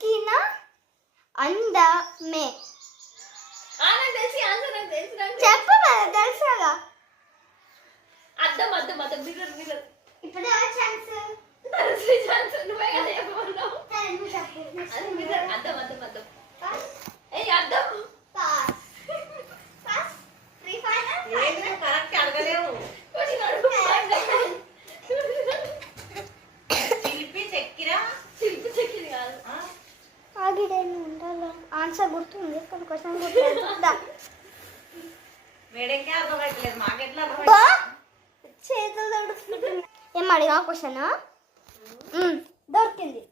దొరికిన అందమే. చెప్పు తెలుసాగా. అద్దం అద్దం అద్దం మిర్రర్ మిర్రర్. ఇప్పుడు ఛాన్స్ నువ్వే కదా చెప్పమన్నావు. అద్దం అద్దం అద్దం. ఏ అద్దం కరెక్ట్ అడగలేవు. శిల్పి చక్కెర. శిల్పి చక్కెర కాదు. ఉండాలి. ఆన్సర్ గుర్తుంది కొన్ని క్వశ్చన్ గుర్తుందా? వేడెక్కే అర్థమవుతలేదు మాకెట్లా. చేతులు తడుస్తుంది. ఏం అడిగా క్వశ్చన్? దొరికింది.